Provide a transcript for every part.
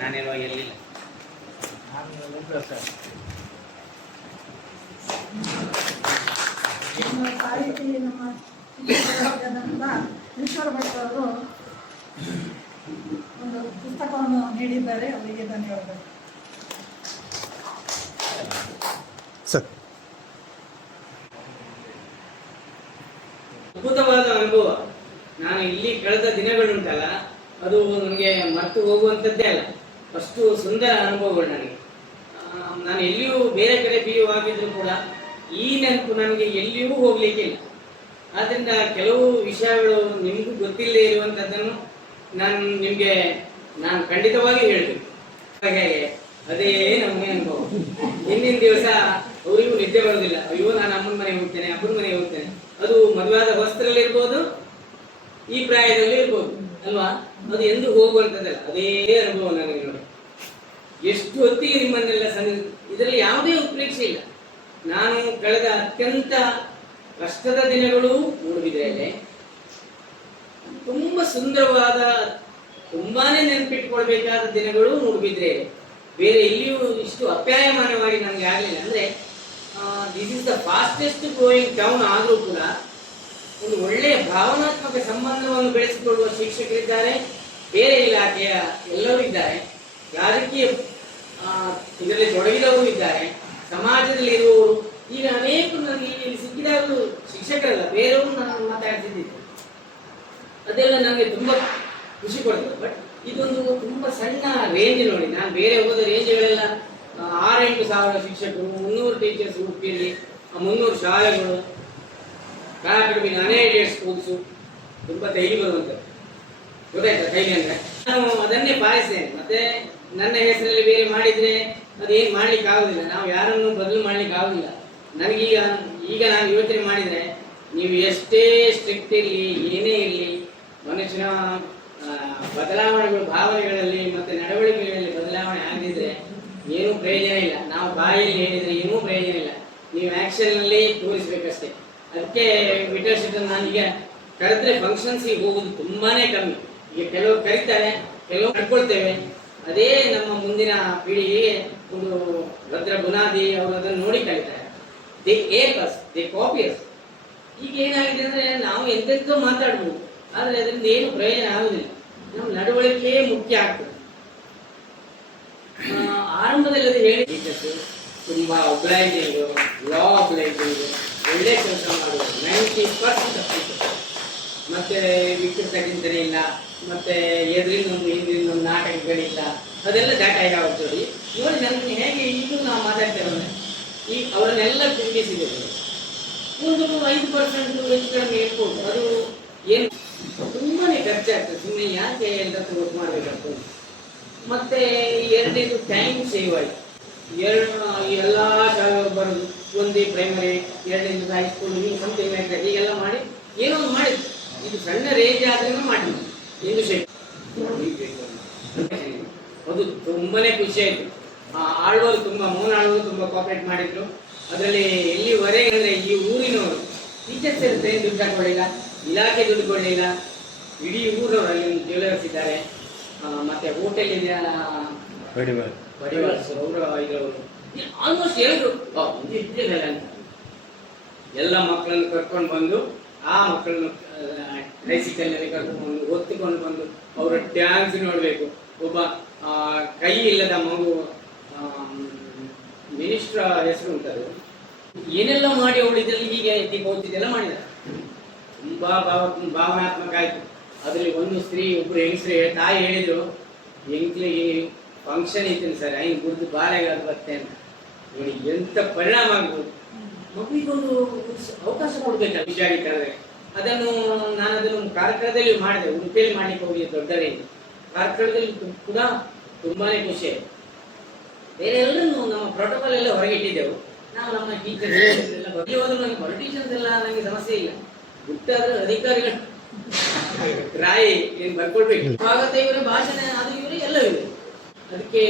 ನಾನೇನೋ ಎಲ್ಲಿಲ್ಲ ಸಾಹಿತಿ ನಮ್ಮ ಈಶ್ವರ ಭಟ್ ಅವರು ಒಂದು ಪುಸ್ತಕವನ್ನು ನೀಡಿದ್ದಾರೆ, ಅವರಿಗೆ ಧನ್ಯವಾದಗಳು ಸರ್. ಅದ್ಭುತವಾದ ಅನುಭವ. ನಾನು ಇಲ್ಲಿ ಕಳೆದ ದಿನಗಳುಂಟಲ್ಲ, ಅದು ನನಗೆ ಮರೆತು ಹೋಗುವಂಥದ್ದೇ ಅಲ್ಲ. ಅಷ್ಟು ಸುಂದರ ಅನುಭವಗಳು ನನಗೆ. ನಾನು ಎಲ್ಲಿಯೂ ಬೇರೆ ಕಡೆ ಬಿ ಯು ಆಗಿದ್ರು ಕೂಡ ಈ ನೆನಪು ನನಗೆ ಎಲ್ಲಿಯೂ ಹೋಗ್ಲಿಕ್ಕಿಲ್ಲ. ಆದ್ದರಿಂದ ಕೆಲವು ವಿಷಯಗಳು ನಿಮಗೂ ಗೊತ್ತಿಲ್ಲದೆ ಇರುವಂಥದ್ದನ್ನು ನಾನು ಖಂಡಿತವಾಗಿ ಹೇಳ್ಬೇಕು. ಹಾಗಾಗಿ ಅದೇ ನಮಗೆ ಅನುಭವ. ಹಿಂದಿನ ದಿವಸ ಅವರಿಗೂ ನಿದ್ದೆ ಬರೋದಿಲ್ಲ. ಅಯ್ಯೋ, ನಾನು ಅಮ್ಮನ ಮನೆಗೆ ಹೋಗ್ತೇನೆ, ಅಪ್ಪನ ಮನೆಗೆ ಹೋಗ್ತೇನೆ. ಅದು ಮದುವಾದ ಹೊಸರಲ್ಲಿ ಇರ್ಬೋದು, ಈ ಪ್ರಾಯದಲ್ಲಿ ಇರ್ಬೋದು ಅಲ್ವಾ. ಅದು ಎಂದು ಹೋಗುವಂಥದ್ದಲ್ಲ. ಅದೇ ಅನುಭವ ನನಗೆ. ನೋಡಿ, ಎಷ್ಟು ಹೊತ್ತಿಗೆ ನಿಮ್ಮನ್ನೆಲ್ಲ ಇದರಲ್ಲಿ ಯಾವುದೇ ಉತ್ಪ್ರೇಕ್ಷೆ ಇಲ್ಲ. ನಾನು ಕಳೆದ ಅತ್ಯಂತ ಕಷ್ಟದ ದಿನಗಳು ಮೂಡುಬಿದಿರೆಯಲ್ಲಿ ತುಂಬಾ ಸುಂದರವಾದ, ತುಂಬಾನೇ ನೆನಪಿಟ್ಕೊಳ್ಬೇಕಾದ ದಿನಗಳು ಮೂಡುಬಿದಿರೆಯಲ್ಲಿ. ಬೇರೆ ಎಲ್ಲಿಯೂ ಇಷ್ಟು ಅಪ್ಯಾಯಮಾನವಾಗಿ ನನಗೆ ಆಗಲಿಲ್ಲ. ಅಂದ್ರೆ this is the fastest growing town ಆದರೂ ಕೂಡ ಒಂದು ಒಳ್ಳೆಯ ಭಾವನಾತ್ಮಕ ಸಂಬಂಧವನ್ನು ಬೆಳೆಸಿಕೊಳ್ಳುವ ಶಿಕ್ಷಕರಿದ್ದಾರೆ, ಬೇರೆ ಇಲಾಖೆಯ ಎಲ್ಲರೂ ಇದ್ದಾರೆ, ರಾಜಕೀಯ ಇದರಲ್ಲಿ ತೊಡಗಿದವರು ಇದ್ದಾರೆ, ಸಮಾಜದಲ್ಲಿ ಇರುವವರು. ಈಗ ಅನೇಕರು ನನಗೆ ಇಲ್ಲಿ ಸಿಕ್ಕಿದಾಗಲೂ ಶಿಕ್ಷಕರಲ್ಲ, ಬೇರೆಯವರು ನಾನು ಮಾತಾಡ್ತಿದ್ದಿದ್ದು. ಅದೆಲ್ಲ ನನಗೆ ತುಂಬಾ ಖುಷಿ ಕೊಡ್ತದೆ. ಬಟ್ ಇದೊಂದು ತುಂಬಾ ಸಣ್ಣ ರೇಂಜ್. ನೋಡಿ, ನಾನು ಬೇರೆ ಹೋದ ರೇಂಜ್ಗಳೆಲ್ಲ 6-8 ಸಾವಿರ ಶಿಕ್ಷಕರು, 300 ಟೀಚರ್ಸ್ ಉಡುಪಿಯಲ್ಲಿ, 300 ಶಾಲೆಗಳು, ಅಕಾಡೆಮಿ, ಅನ್ಎಡೆಡ್ ಸ್ಕೂಲ್ಸು, ತುಂಬಾ ತೈಲಿ ಬರುವಂಥದ್ದು. ಗೊತ್ತಾಯ್ತಾ ತೈಲಿ ಅಂದ್ರೆ? ನಾನು ಅದನ್ನೇ ಪಾಲಿಸ್ತೇನೆ. ಮತ್ತೆ ನನ್ನ ಹೆಸರಲ್ಲಿ ಬೇರೆ ಮಾಡಿದ್ರೆ ಅದೇನು ಮಾಡ್ಲಿಕ್ಕೆ ಆಗುದಿಲ್ಲ. ನಾವು ಯಾರನ್ನು ಬದಲು ಮಾಡ್ಲಿಕ್ಕೆ ಆಗುದಿಲ್ಲ. ನನಗೀಗ ನಾನು ಯೋಚನೆ ಮಾಡಿದ್ರೆ, ನೀವು ಎಷ್ಟೇ ಸ್ಟ್ರಿಕ್ಟ್ ಇರಲಿ, ಏನೇ ಇರಲಿ, ಮನುಷ್ಯನ ಬದಲಾವಣೆಗಳು, ಭಾವನೆಗಳಲ್ಲಿ ಮತ್ತೆ ನಡವಳಿಕೆಗಳಲ್ಲಿ ಬದಲಾವಣೆ ಆಗದಿದ್ರೆ ಏನೂ ಪ್ರಯೋಜನ ಇಲ್ಲ. ನಾವು ಬಾಯಲ್ಲಿ ಹೇಳಿದ್ರೆ ಏನೂ ಪ್ರಯೋಜನ ಇಲ್ಲ. ನೀವು ಆಕ್ಷನ್ ಅಲ್ಲಿ ತೋರಿಸ್ಬೇಕಷ್ಟೇ. ಅದಕ್ಕೆ ವಿಟಲ್ ಶೆಟ್ಟರ್ ನಾನೀಗ ಕರೆದ್ರೆ ಫಂಕ್ಷನ್ಸ್ಗೆ ಹೋಗುದು ತುಂಬಾನೇ ಕಮ್ಮಿ. ಈಗ ಕೆಲವರು ಕರೀತಾರೆ, ಕೆಲವು ನಡ್ಕೊಳ್ತೇವೆ. ಅದೇ ನಮ್ಮ ಮುಂದಿನ ಪೀಳಿಗೆಗೆ ಒಂದು ಭದ್ರ ಬುನಾದಿ. ಅವರು ಅದನ್ನು ನೋಡಿ ಕಲಿತಾರೆ. They ape us, they copy us. ಈಗ ಏನಾಗಿದೆ ಅಂದ್ರೆ, ನಾವು ಎಂತೆಂತೋ ಮಾತಾಡ್ಬೋದು, ಆದ್ರೆ ಅದರಿಂದ ಏನು ಪ್ರಯೋಜನ ಆಗುದಿಲ್ಲ. ನಮ್ಮ ನಡವಳಿಕೆ ಮುಖ್ಯ ಆಗ್ತದೆ. ಆರಂಭದಲ್ಲಿ ಅದು ಹೇಳಿ, ತುಂಬಾ ಒಬ್ಲೈಜಿಂಗ್, ಲಾ ಒಬ್ಲೈಜಿಂಗ್, ಒಳ್ಳೆ ಕೆಲಸ ಮಾಡುವ 90% ಮತ್ತೆ ವಿಕೃತ ಚಿಂತನೆ ಇಲ್ಲ, ಮತ್ತೆ ಎದುರಿನೊಂದು ಹಿಂದಿನೊಂದು ನಾಟಕಗಳಿಲ್ಲ, ಅದೆಲ್ಲ ಡಾಟಾ ಯಾವತ್ತೋಡಿ ನೋಡಿ. ನನಗೆ ಹೇಗೆ ಈಗಲೂ ನಾವು ಮಾತಾಡ್ತೇವೆ, ಈಗ ಅವರನ್ನೆಲ್ಲ ಕುಂಡಿಸಿದ್ದೇವೆ. ಒಂದು 5% ಹೆಚ್ಚು ಕಡಿಮೆ ಇರ್ಬೋದು. ಅದು ಏನು ತುಂಬಾನೇ ಖರ್ಚಾಗ್ತದೆ. ಸುಮ್ಮನೆ ಯಾಕೆ ಎಲ್ಲ ವರ್ಕ್ ಮಾಡಬೇಕಾಗ್ತದೆ. ಮತ್ತೆ ಎರಡನೇದು ಟೈಮ್ ಸೇವ್ ಆಯ್ತು. ಎಲ್ಲ ಶಾಲೆಗಳು ಬರೋದು, ಒಂದೇ ಪ್ರೈಮರಿ, ಎರಡನೇದು ಹೈಸ್ಕೂಲ್, ಸಮಥಿಂಗ್ ಲೈಕ್ ದಟ್, ಹೀಗೆಲ್ಲ ಮಾಡಿ ಏನೋ ಒಂದು ಮಾಡಿದ್ರು. ಇದು ಸಣ್ಣ ರೇಂಜ್ ಆದ್ರೂ ಮಾಡಿದ್ರು. ಅದು ತುಂಬಾನೇ ಖುಷಿ ಆಯ್ತು. ಆಳ್ವರು ತುಂಬಾ, ಮೌನ ಆಳ್ವರು ತುಂಬಾ ಕೋಆಪರೇಟ್ ಮಾಡಿದ್ರು. ಅದರಲ್ಲಿ ಎಲ್ಲಿವರೆಗೆ ಅಂದ್ರೆ, ಈ ಊರಿನವರು ಟೀಚರ್ಸ್ ಇರುತ್ತೆ, ದುಡ್ಡು ಹಾಕೊಳ್ಳಿಲ್ಲ, ಇಲಾಖೆ ದುಡ್ಡು ಕೊಡಲಿಲ್ಲ. ಇಡೀ ಊರವರು ಅಲ್ಲಿ ಜ್ಯುವೆಲರ್ಸ್ ಇದ್ದಾರೆ, ಮತ್ತೆ ಹೋಟೆಲ್ ಇದೆ, ಆಲ್ಮೋಸ್ಟ್ ಎಲ್ಲರೂ ಅಂತ ಎಲ್ಲ ಮಕ್ಕಳನ್ನು ಕರ್ಕೊಂಡು ಬಂದು, ಆ ಮಕ್ಕಳನ್ನು ಟ್ರೈಸಿಕಲ್ ನಲ್ಲಿ ಕರ್ಕೊಂಡು ಬಂದು, ಒತ್ತಿಕೊಂಡು ಬಂದು ಅವರ ಡ್ಯಾನ್ಸ್ ನೋಡ್ಬೇಕು. ಒಬ್ಬ ಕೈ ಇಲ್ಲದ ಮಗು, ಮಿನಿಸ್ಟರ್ ಹೆಸರು ಉಂಟದು, ಏನೆಲ್ಲ ಮಾಡಿ ಅವಳು ಇದರಲ್ಲಿ ಹೀಗೆ ಎತ್ತಿ ಹೋಗ್ತಿದ್ದೆಲ್ಲ ಮಾಡಿದ್ದಾರೆ. ತುಂಬಾ ಭಾವನಾತ್ಮಕ ಆಯ್ತು. ಅದರಲ್ಲಿ ಒಂದು ಸ್ತ್ರೀ, ಒಬ್ರು ಹೆಂಗಸ್ರು ತಾಯಿ ಹೇಳಿದ್ರು, ಹೆಂಗ್ಲಿಗೆ ಫಂಕ್ಷನ್ ಇತ್ತು ಸರ್, ಹಿಂಗೆ ಗುಡ್ದು ಬಾಳೆಗಾದ್ರು ಬರುತ್ತೆ ಅಂತ. ನೋಡಿ ಎಂತ ಪರಿಣಾಮ ಆಗ್ಬೋದು. ಮಗುವಿಗೊಂದು ಅವಕಾಶ ಕೊಡ್ಬೇಕಲ್ಲ ವಿಚಾರೀಕರಣದಲ್ಲಿ. ನಾನು ಕಾರ್ಕಳದಲ್ಲಿ ಮಾಡಿದೆ, ಉಡುಪಿಯಲ್ಲಿ ಮಾಡ್ಲಿಕ್ಕೆ ಹೋಗಿ ದೊಡ್ಡ ರೇಂಜ್. ಕಾರ್ಕಳದಲ್ಲಿ ಕೂಡ ತುಂಬಾನೇ ಖುಷಿ ಆಯ್ತು. ಬೇರೆ ಎಲ್ಲರೂ ನಮ್ಮ ಪ್ರೋಟೋಕಾಲ್ ಎಲ್ಲ ಹೊರಗೆ ಇಟ್ಟಿದ್ದೆವು. ನಾವು ನಮ್ಮ ಟೀಚರ್ಸ್ ಎಲ್ಲ ಬರಲಿ ಹೋದ್ರು ನನಗೆ ಪೊಲಿಟಿಷಿಯನ್ಸ್ ಎಲ್ಲ ನನಗೆ ಸಮಸ್ಯೆ ಇಲ್ಲ. ಗುಟ್ಟಾದ ಅಧಿಕಾರಿಗಳು ರಾಯಿ ಏನು ಬರ್ಕೊಳ್ಬೇಕು, ಸ್ವಾಗತ ಇವರ ಭಾಷಣ, ಅದು ಇವರೇ ಎಲ್ಲ ಇದೆ. ಅದಕ್ಕೆ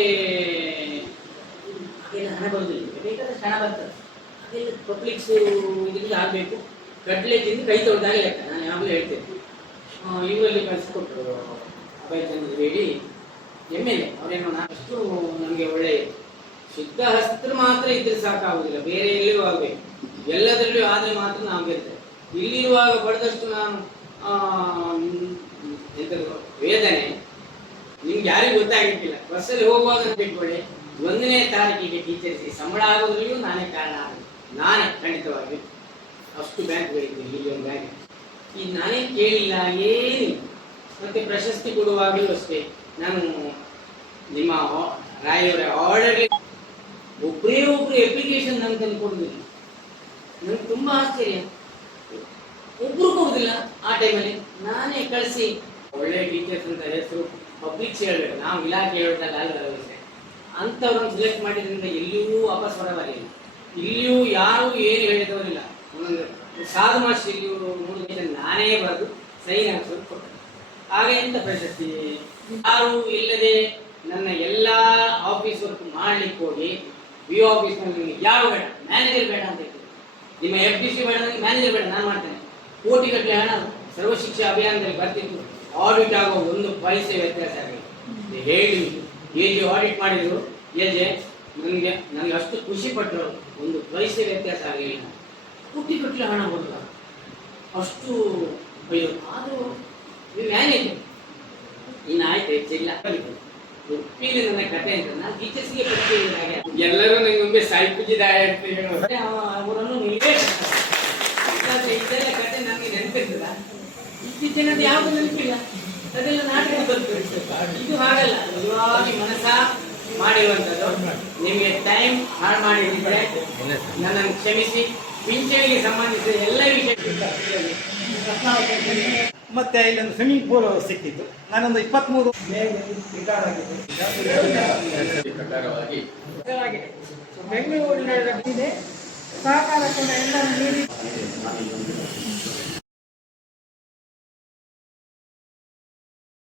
ಹಣ ಬರುವುದಿಲ್ಲ, ಬೇಕಾದಷ್ಟು ಹಣ ಬರ್ತದೆ. ಅದೆಲ್ಲ ಪಬ್ಲಿಕ್ಸ್ ಇದಕ್ಕೆ ಆಗಬೇಕು. ಕಡ್ಲೆ ತಿಂದು ಕೈ ತೊಳೆದಾಗ ಲೆಕ್ಕ. ನಾನು ಯಾವಾಗಲೂ ಹೇಳ್ತೇನೆ. ಇವರಲ್ಲಿ ಕಳಿಸ್ಕೊಟ್ರು ಅಭಯ ಚಂದ್ರ ಬೇಡಿ MLA ಅವರೇನೋ ಅಷ್ಟು ನಮಗೆ ಒಳ್ಳೆ ಶುದ್ಧ ಹಸ್ತ್ರ ಮಾತ್ರ ಇದ್ರೆ ಸಾಕಾಗುವುದಿಲ್ಲ, ಬೇರೆ ಎಲ್ಲಿಯೂ ಆಗಬೇಕು. ಎಲ್ಲದರಲ್ಲೂ ಆದರೆ ಮಾತ್ರ ನಾವು ಗೆಲ್ತೇವೆ. ಇಲ್ಲಿರುವಾಗ ಪಡೆದಷ್ಟು ನಾನು ಎಂಥದ್ದು ವೇದನೆ ನಿಮ್ಗೆ ಯಾರಿಗೂ ಗೊತ್ತಾಗಿರ್ತಿಲ್ಲ. ಬಸ್ಸಲ್ಲಿ ಹೋಗುವಾಗ ಬಿಟ್ಕೊಳ್ಳಿ, 1ನೇ ತಾರೀಕಿಗೆ ಟೀಚರ್ಸ್ಗೆ ಸಂಬಳ ಆಗೋದ್ರಲ್ಲಿಯೂ ನಾನೇ ಕಾರಣ ಆಗೋದು. ನಾನೇ ಖಂಡಿತವಾಗಿ ಅಷ್ಟು ಬ್ಯಾಂಕ್ಗಳಿದ್ದೆ. ಇಲ್ಲಿ ಒಂದು ಬ್ಯಾಂಕ್ ಈಗ ನಾನೇ ಕೇಳಿಲ್ಲ ಏನಿಲ್ಲ. ಮತ್ತೆ ಪ್ರಶಸ್ತಿ ಕೊಡುವಾಗಲೂ ಅಷ್ಟೇ, ನಾನು ನಿಮ್ಮ ರಾಯವರ ಆರ್ಡರ್ ಒಬ್ಬರೇ ಒಬ್ರು ಅಪ್ಲಿಕೇಶನ್ ನಂಗೆ ತಂದು ಕೊಡುದಿಲ್ಲ. ನನಗೆ ತುಂಬಾ ಆಶ್ಚರ್ಯ, ಒಬ್ರು ಕೊಡುದಿಲ್ಲ. ಆ ಟೈಮಲ್ಲಿ ನಾನೇ ಕಳಿಸಿ ಒಳ್ಳೆ ಟೀಚರ್ಸ್ ಅಂತ ಹೆಸರು ಪಬ್ಲಿಕ್ಸ್ ಹೇಳ್ಬೇಕು, ನಾವು ಇಲಾಖೆ ಹೇಳೋದಲ್ಲ ಅಲ್ಲ ವಿಷಯ. ಅಂಥವ್ರನ್ನ ಸೆಲೆಕ್ಟ್ ಮಾಡಿದ್ರಿಂದ ಎಲ್ಲಿಯೂ ಅಪಸ್ವರ ಬರಲಿಲ್ಲ, ಇಲ್ಲಿಯೂ ಯಾರು ಏನು ಹೇಳಿದವರಿಲ್ಲ. ಒಂದೊಂದು ಸಾಧು ಮಾಸ್ಟರ್ ಇಲ್ಲಿಯೂ ನಾನೇ ಬರೆದು ಸೈನ್ ಹಾಕ್ಸೋದು ಕೊಟ್ಟೆ. ಹಾಗೆ ಎಂತ ಪ್ರಶಸ್ತಿ ಯಾರು ಇಲ್ಲದೆ ನನ್ನ ಎಲ್ಲ ಆಫೀಸ್ ವರ್ಕ್ ಮಾಡ್ಲಿಕ್ಕೆ ಹೋಗಿ BO ಆಫೀಸ್ನಲ್ಲಿ ಯಾರು ಬೇಡ, ಮ್ಯಾನೇಜರ್ ಬೇಡ ಅಂತ ಹೇಳ್ತೀನಿ. ನಿಮ್ಮ FDC ಬೇಡ, ನನಗೆ ಮ್ಯಾನೇಜರ್ ಬೇಡ, ನಾನು ಮಾಡ್ತೇನೆ. ಕೋಟಿಗಟ್ಟಲೆ ಹಣ ಸರ್ವ ಶಿಕ್ಷಾ ಅಭಿಯಾನದಲ್ಲಿ ಬರ್ತಿತ್ತು. ಆಡಿಟ್ ಆಗೋ 1 ಪೈಸೆ ವ್ಯತ್ಯಾಸ ಆಗಿದೆ. ಹೇಳಿ AG ಆಡಿಟ್ ಮಾಡಿದ್ರು, AG ನನಗೆ ಅಷ್ಟು ಖುಷಿ ಪಟ್ಟರು. 1 ಪೈಸೆ ವ್ಯತ್ಯಾಸ ಆಗಲಿಲ್ಲ. ಕೋಟಿಗಟ್ಟಲೆ ಹಣ ಬರಲ್ಲ, ಅಷ್ಟು ಅಯ್ಯೋ. ಆದರೂ ಮ್ಯಾನೇಜರ್ ಇನ್ನು ಆಯ್ತು ಹೆಚ್ಚಿಲ್ಲ. ಉಪ್ಪಿಲಿ ನನ್ನ ಕತೆ ಅಂತ ನಾನು ಟೀಚರ್ಸ್ಗೆ ಹಾಗೆ ಎಲ್ಲರೂ ನನಗೆ ಒಮ್ಮೆ ಸಾಯಿಪೂಜಿದಾಯ ಅವರನ್ನು ಇದೆಲ್ಲ ಕತೆ ನನಗೆ ನೆನಪಿರ್ತದ. ಇತ್ತೀಚಿನದು ಯಾವುದು ನೆನಪಿಲ್ಲ, ಅದೆಲ್ಲ ನಾಟಕ ಬದುಕು. ಇದು ಹಾಗಲ್ಲ, ನಿಜವಾಗಿ ಮನಸ್ಸ ಮಾಡಿರುವಂಥದ್ದು. ನಿಮಗೆ ಟೈಮ್ ಹಾಳು ಮಾಡಿದ್ರೆ ನನ್ನನ್ನು ಕ್ಷಮಿಸಿ. ಪಿಂಚಣಿಗೆ ಸಂಬಂಧಿಸಿದ ಎಲ್ಲ ವಿಷಯ ಮತ್ತೆ ಇಲ್ಲೊಂದು ಸ್ವಿಮ್ಮಿಂಗ್ ಪೂಲ್ ಸಿಕ್ಕಿತ್ತು. ನಾನೊಂದು 23 ಬೆಂಗಳೂರಿನ ಇದೆ ಸಹಕಾರ ಕೂಡ ಎಲ್ಲರೂ ನೀಡಿ